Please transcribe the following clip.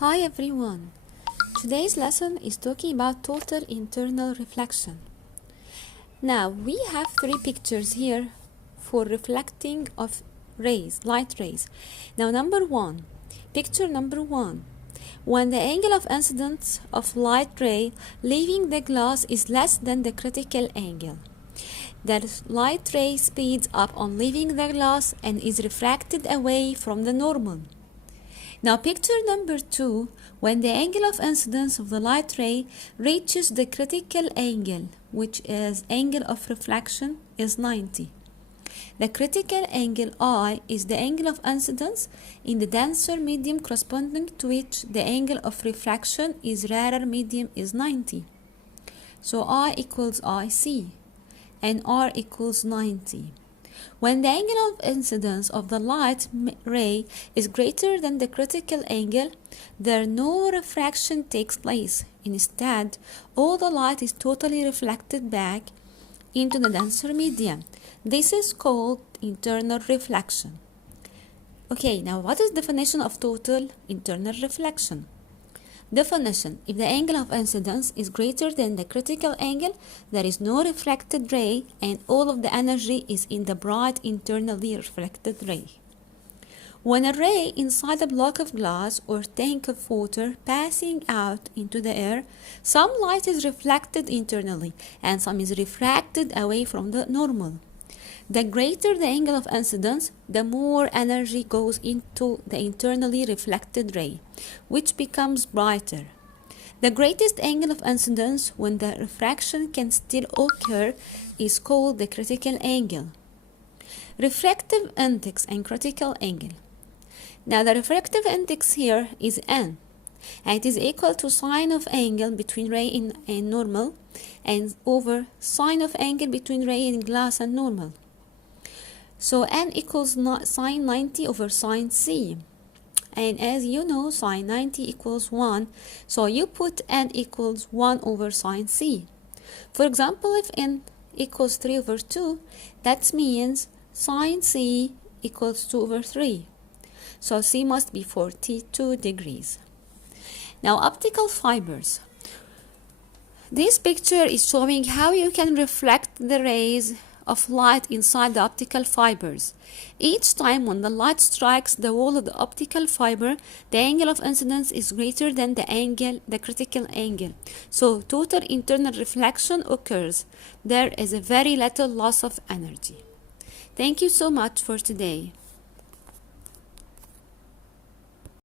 Hi everyone! Today's lesson is talking about total internal reflection. Now we have three pictures here for reflecting of rays, light rays. Now picture number one. When the angle of incidence of light ray leaving the glass is less than the critical angle, the light ray speeds up on leaving the glass and is refracted away from the normal. Now picture number two, when the angle of incidence of the light ray reaches the critical angle, which is angle of reflection, is 90. The critical angle I is the angle of incidence in the denser medium corresponding to which the angle of refraction is rarer medium is 90. So I equals IC and R equals 90. When the angle of incidence of the light ray is greater than the critical angle, there no refraction takes place. Instead, all the light is totally reflected back into the denser medium. This is called internal reflection. Okay, now what is the definition of total internal reflection? Definition: if the angle of incidence is greater than the critical angle, there is no refracted ray and all of the energy is in the bright internally reflected ray. When a ray inside a block of glass or tank of water passing out into the air, some light is reflected internally and some is refracted away from the normal. The greater the angle of incidence, the more energy goes into the internally reflected ray, which becomes brighter. The greatest angle of incidence when the refraction can still occur is called the critical angle. Refractive index and critical angle. Now the refractive index here is n, and it is equal to sine of angle between ray and normal and over sine of angle between ray and glass and normal. So n equals sine 90 over sine c. And as you know, sine 90 equals 1. So you put n equals 1 over sine c. For example, if n equals 3 over 2, that means sine c equals 2 over 3. So c must be 42 degrees. Now optical fibers. This picture is showing how you can reflect the rays of light inside the optical fibers. Each time when the light strikes the wall of the optical fiber, the angle of incidence is greater than the critical angle. So total internal reflection occurs. There is a very little loss of energy. Thank you so much for today.